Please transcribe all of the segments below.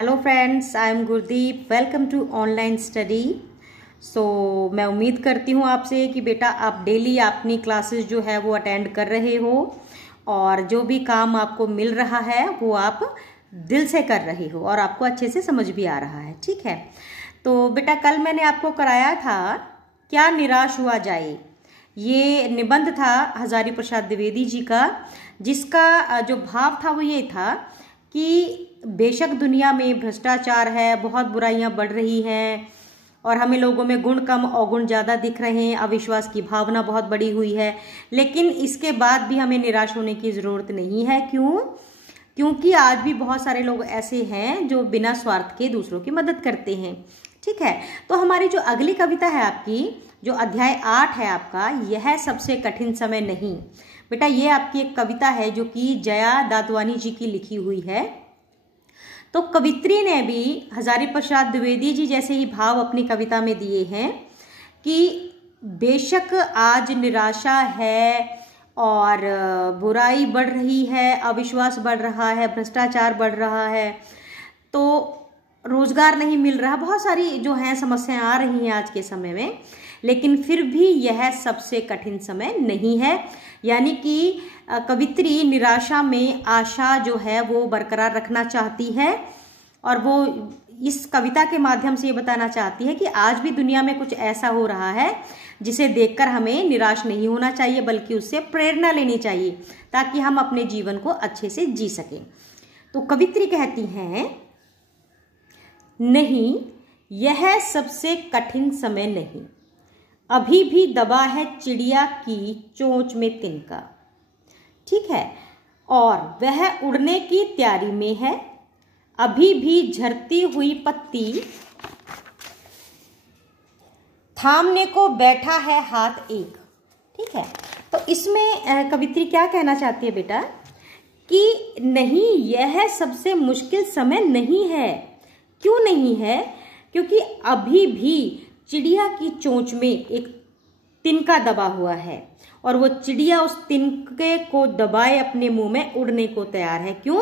Hello friends, I am Gurdeep. Welcome to online study. मैं उम्मीद करती हूँ आपसे कि बेटा आप डेली अपनी क्लासेस जो है वो अटेंड कर रहे हो और जो भी काम आपको मिल रहा है वो आप दिल से कर रहे हो और आपको अच्छे से समझ भी आ रहा है। ठीक है, तो बेटा कल मैंने आपको कराया था क्या निराश हुआ जाए। ये निबंध था हजारी प्रसाद द्विवेदी जी का, जिसका जो भाव था वो ये था कि बेशक दुनिया में भ्रष्टाचार है, बहुत बुराइयां बढ़ रही हैं और हमें लोगों में गुण कम अवगुण ज़्यादा दिख रहे हैं, अविश्वास की भावना बहुत बढ़ी हुई है, लेकिन इसके बाद भी हमें निराश होने की ज़रूरत नहीं है। क्यों? क्योंकि आज भी बहुत सारे लोग ऐसे हैं जो बिना स्वार्थ के दूसरों की मदद करते हैं। ठीक है, तो हमारी जो अगली कविता है आपकी, जो अध्याय 8 है आपका, यह सबसे कठिन समय नहीं। बेटा ये आपकी एक कविता है जो कि जया दादवानी जी की लिखी हुई है। तो कवित्री ने भी हजारी प्रसाद द्विवेदी जी जैसे ही भाव अपनी कविता में दिए हैं कि बेशक आज निराशा है और बुराई बढ़ रही है, अविश्वास बढ़ रहा है, भ्रष्टाचार बढ़ रहा है, तो रोजगार नहीं मिल रहा, बहुत सारी जो हैं समस्याएं आ रही हैं आज के समय में, लेकिन फिर भी यह सबसे कठिन समय नहीं है। यानी कि कवित्री निराशा में आशा जो है वो बरकरार रखना चाहती है और वो इस कविता के माध्यम से ये बताना चाहती है कि आज भी दुनिया में कुछ ऐसा हो रहा है जिसे देखकर हमें निराश नहीं होना चाहिए, बल्कि उससे प्रेरणा लेनी चाहिए ताकि हम अपने जीवन को अच्छे से जी सकें। तो कवित्री कहती हैं, नहीं यह सबसे कठिन समय नहीं, अभी भी दबा है चिड़िया की चोंच में तिनका। ठीक है, और वह उड़ने की तैयारी में है, अभी भी झरती हुई पत्ती थामने को बैठा है हाथ एक। ठीक है, तो इसमें कवित्री क्या कहना चाहती है बेटा कि नहीं यह सबसे मुश्किल समय नहीं है। क्यों नहीं है? क्योंकि अभी भी चिड़िया की चोंच में एक तिनका दबा हुआ है और वो चिड़िया उस तिनके को दबाए अपने मुंह में उड़ने को तैयार है। क्यों?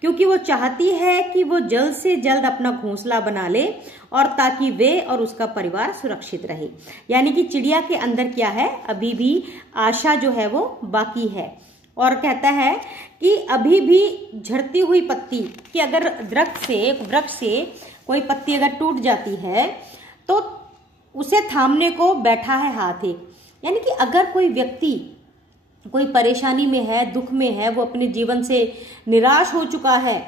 क्योंकि वो चाहती है कि वो जल्द से जल्द अपना घोंसला बना ले और ताकि वे और उसका परिवार सुरक्षित रहे। यानी कि चिड़िया के अंदर क्या है, अभी भी आशा जो है वो बाकी है। और कहता है कि अभी भी झड़ती हुई पत्ती, कि अगर वृक्ष से कोई पत्ती अगर टूट जाती है तो उसे थामने को बैठा है हाथ एक। यानी कि अगर कोई व्यक्ति कोई परेशानी में है, दुख में है, वो अपने जीवन से निराश हो चुका है,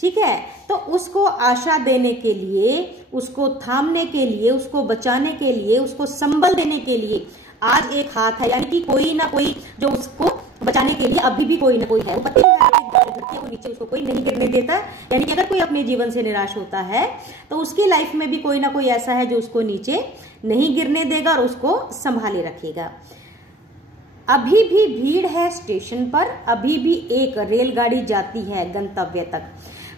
ठीक है, तो उसको आशा देने के लिए, उसको थामने के लिए, उसको बचाने के लिए, उसको संबल देने के लिए आज एक हाथ है। यानी कि कोई ना कोई जो उसको बचाने के लिए अभी भी कोई ना कोई है। वो पत्ती को नीचे उसको कोई नहीं गिरने देता। यानी कि अगर कोई अपने जीवन से निराश होता है तो उसकी लाइफ में भी कोई ना कोई ऐसा है जो उसको नीचे नहीं गिरने देगा और उसको संभाले रखेगा। अभी भी भीड़ है स्टेशन पर, अभी भी एक रेलगाड़ी जाती है गंतव्य तक।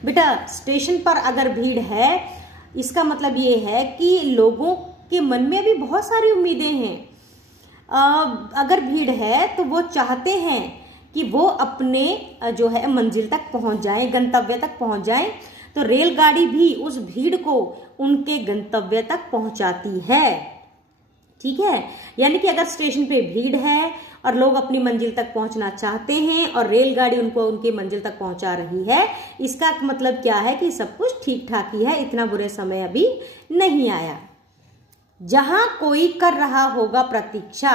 बेटा स्टेशन पर अगर भीड़ है, इसका मतलब ये है कि लोगों के मन में भी बहुत सारी उम्मीदें हैं। अगर भीड़ है तो वो चाहते हैं कि वो अपने जो है मंजिल तक पहुंच जाएं, गंतव्य तक पहुंच जाएं, तो रेलगाड़ी भी उस भीड़ को उनके गंतव्य तक पहुंचाती है। ठीक है, यानी कि अगर स्टेशन पे भीड़ है और लोग अपनी मंजिल तक पहुंचना चाहते हैं और रेलगाड़ी उनको उनकी मंजिल तक पहुंचा रही है, इसका मतलब क्या है कि सब कुछ ठीक ठाक ही है, इतना बुरे समय अभी नहीं आया। जहां कोई कर रहा होगा प्रतीक्षा,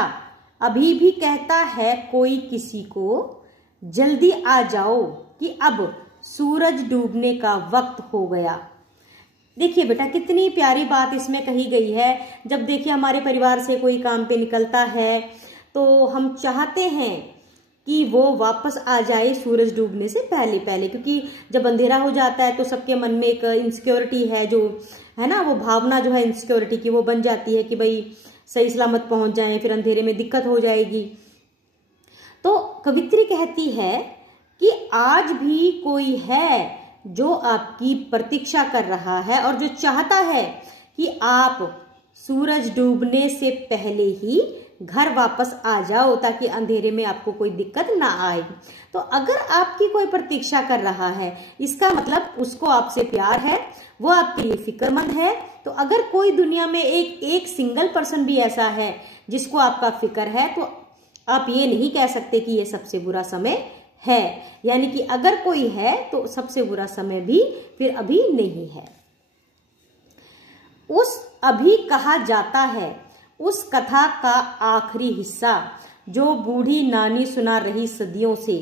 अभी भी कहता है कोई किसी को, जल्दी आ जाओ कि अब सूरज डूबने का वक्त हो गया। देखिए बेटा कितनी प्यारी बात इसमें कही गई है। जब देखिए हमारे परिवार से कोई काम पे निकलता है तो हम चाहते हैं कि वो वापस आ जाए सूरज डूबने से पहले पहले, क्योंकि जब अंधेरा हो जाता है तो सबके मन में एक इनसिक्योरिटी है, जो है ना, वो भावना जो है इनसिक्योरिटी की वो बन जाती है कि भाई सही सलामत पहुंच जाएं, फिर अंधेरे में दिक्कत हो जाएगी। तो कवित्री कहती है कि आज भी कोई है जो आपकी प्रतीक्षा कर रहा है और जो चाहता है कि आप सूरज डूबने से पहले ही घर वापस आ जाओ ताकि अंधेरे में आपको कोई दिक्कत ना आए। तो अगर आपकी कोई प्रतीक्षा कर रहा है, इसका मतलब उसको आपसे प्यार है, वो आपके लिए फिक्रमंद है। तो अगर कोई दुनिया में एक सिंगल पर्सन भी ऐसा है जिसको आपका फिक्र है, तो आप ये नहीं कह सकते कि ये सबसे बुरा समय है। यानी कि अगर कोई है तो सबसे बुरा समय भी फिर अभी नहीं है। उस अभी कहा जाता है उस कथा का आखिरी हिस्सा जो बूढ़ी नानी सुना रही सदियों से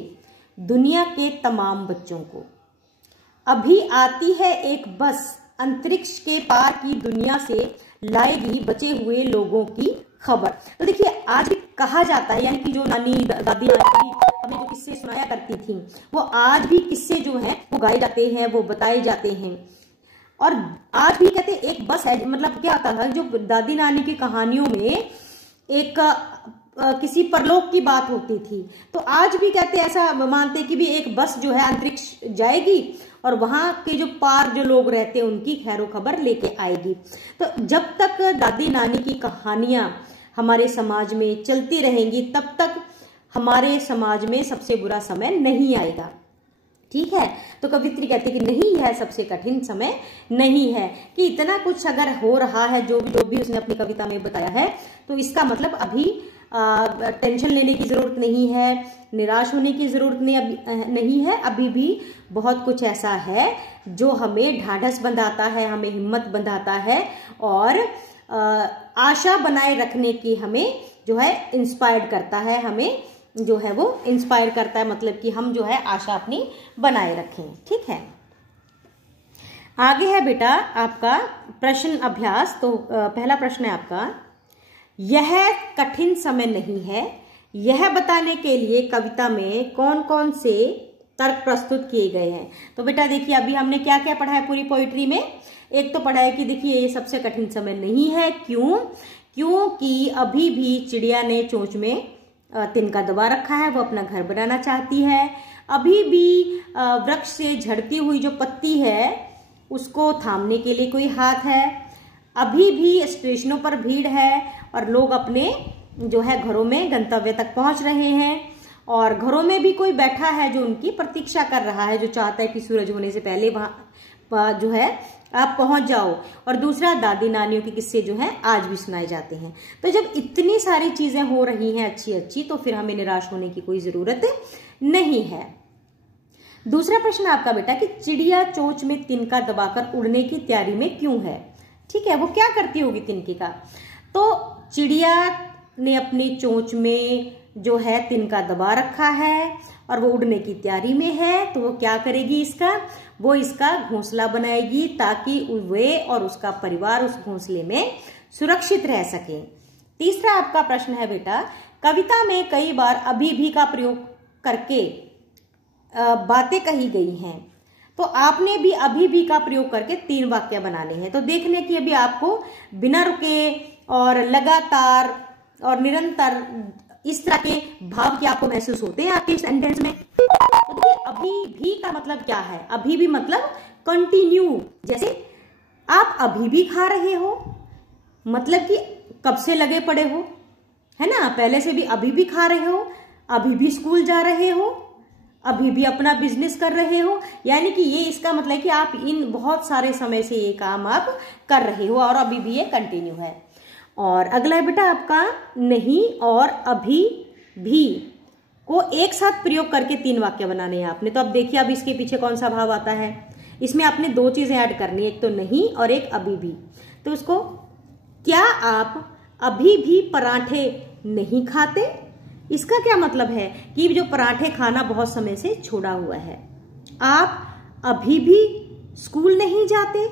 दुनिया के तमाम बच्चों को। अभी आती है एक बस अंतरिक्ष के पार की दुनिया से लाएगी बचे हुए लोगों की खबर। तो देखिए, आज भी कहा जाता है, यानी कि जो नानी दादी नानी हमें जो किस्से सुनाया करती थी, वो आज भी किस्से जो हैं वो गाए जाते हैं, वो बताए जाते हैं। और आज भी कहते हैं एक बस है, मतलब क्या होता है, जो दादी नानी की कहानियों में एक किसी परलोक की बात होती थी, तो आज भी कहते ऐसा मानते कि भी एक बस जो है अंतरिक्ष जाएगी और वहां के जो पार जो लोग रहते हैं उनकी खैरो खबर लेके आएगी। तो जब तक दादी नानी की कहानियां हमारे समाज में चलती रहेंगी, तब तक हमारे समाज में सबसे बुरा समय नहीं आएगा। ठीक है, तो कवित्री कहती है कि नहीं, यह सबसे कठिन समय नहीं है, कि इतना कुछ अगर हो रहा है जो भी उसने अपनी कविता में बताया है, तो इसका मतलब अभी टेंशन लेने की जरूरत नहीं है, निराश होने की जरूरत नहीं है। अभी भी बहुत कुछ ऐसा है जो हमें ढाढ़स बंधाता है, हमें हिम्मत बंधाता है और आशा बनाए रखने की हमें जो है इंस्पायर्ड करता है, हमें जो है वो इंस्पायर करता है, मतलब कि हम जो है आशा अपनी बनाए रखें। ठीक है, आगे है बेटा आपका प्रश्न अभ्यास। तो पहला प्रश्न है आपका, यह कठिन समय नहीं है, यह बताने के लिए कविता में कौन कौन से तर्क प्रस्तुत किए गए हैं। तो बेटा देखिए, अभी हमने क्या क्या पढ़ा है पूरी पोइट्री में। एक तो पढ़ा है कि देखिए ये सबसे कठिन समय नहीं है, क्यों? क्योंकि अभी भी चिड़िया ने चोंच में तिनका दबा रखा है, वो अपना घर बनाना चाहती है। अभी भी वृक्ष से झड़ती हुई जो पत्ती है उसको थामने के लिए कोई हाथ है। अभी भी स्टेशनों पर भीड़ है और लोग अपने जो है घरों में गंतव्य तक पहुंच रहे हैं, और घरों में भी कोई बैठा है जो उनकी प्रतीक्षा कर रहा है, जो चाहता है कि सूरज होने से पहले वहां जो है आप पहुंच जाओ। और दूसरा, दादी नानियों के किस्से जो हैं आज भी सुनाए जाते हैं। तो जब इतनी सारी चीजें हो रही हैं अच्छी अच्छी, तो फिर हमें निराश होने की कोई जरूरत नहीं है। दूसरा प्रश्न आपका बेटा कि चिड़िया चोंच में तिनका दबाकर उड़ने की तैयारी में क्यों है? ठीक है, वो क्या करती होगी तिनके का? तो चिड़िया ने अपनी चोंच में जो है तिनका दबा रखा है और वो उड़ने की तैयारी में है, तो वो क्या करेगी? वो इसका घोंसला बनाएगी ताकि वे और उसका परिवार उस घोंसले में सुरक्षित रह सके। तीसरा आपका प्रश्न है बेटा, कविता में कई बार अभी भी का प्रयोग करके बातें कही गई हैं, तो आपने भी अभी भी का प्रयोग करके 3 वाक्य बनाने हैं। तो देखने की अभी आपको बिना रुके और लगातार और निरंतर इस तरह के भाव के आपको महसूस होते हैं आपके सेंटेंस में। तो देखिए, अभी भी का मतलब क्या है? अभी भी मतलब कंटिन्यू। जैसे आप अभी भी खा रहे हो, मतलब कि कब से लगे पड़े हो, है ना, पहले से भी अभी भी खा रहे हो, अभी भी स्कूल जा रहे हो, अभी भी अपना बिजनेस कर रहे हो। यानी कि ये इसका मतलब है कि आप इन बहुत सारे समय से ये काम आप कर रहे हो और अभी भी ये कंटिन्यू है। और अगला है बेटा आपका, नहीं और अभी भी को एक साथ प्रयोग करके 3 वाक्य बनाने हैं आपने। तो अब देखिए, अब इसके पीछे कौन सा भाव आता है। इसमें आपने 2 चीजें ऐड करनी है, एक तो नहीं और एक अभी भी। तो उसको, क्या आप अभी भी पराठे नहीं खाते? इसका क्या मतलब है कि जो पराठे खाना बहुत समय से छोड़ा हुआ है। आप अभी भी स्कूल नहीं जाते,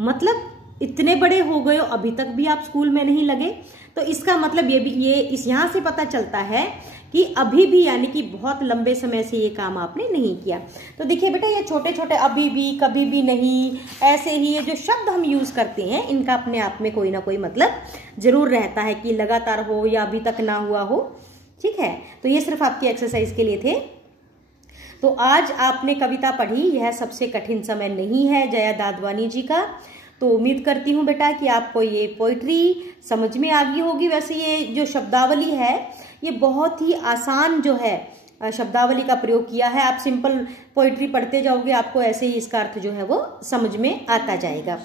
मतलब इतने बड़े हो गए हो अभी तक भी आप स्कूल में नहीं लगे। तो इसका मतलब ये इस यहां से पता चलता है कि अभी भी यानी कि बहुत लंबे समय से ये काम आपने नहीं किया। तो देखिए बेटा, ये छोटे छोटे अभी भी, कभी भी नहीं, ऐसे ही ये जो शब्द हम यूज करते हैं, इनका अपने आप में कोई ना कोई मतलब जरूर रहता है, कि लगातार हो या अभी तक ना हुआ हो। ठीक है, तो ये सिर्फ आपकी एक्सरसाइज के लिए थे। तो आज आपने कविता पढ़ी, यह सबसे कठिन समय नहीं है, जया दादवानी जी का। तो उम्मीद करती हूँ बेटा कि आपको ये पोइट्री समझ में आ गई होगी। वैसे ये जो शब्दावली है ये बहुत ही आसान जो है शब्दावली का प्रयोग किया है। आप सिंपल पोइट्री पढ़ते जाओगे, आपको ऐसे ही इसका अर्थ जो है वो समझ में आता जाएगा।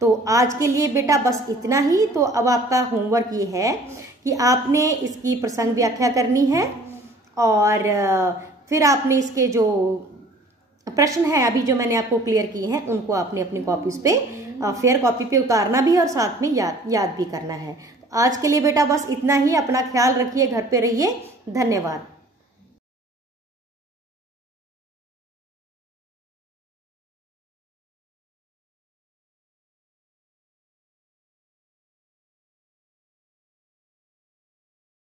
तो आज के लिए बेटा बस इतना ही। तो अब आपका होमवर्क ये है कि आपने इसकी प्रसंग व्याख्या करनी है और फिर आपने इसके जो प्रश्न है अभी जो मैंने आपको क्लियर किए हैं उनको आपने अपनी कॉपीज पे फेयर कॉपी पे उतारना भी और साथ में याद भी करना है। तो आज के लिए बेटा बस इतना ही। अपना ख्याल रखिए, घर पे रहिए। धन्यवाद।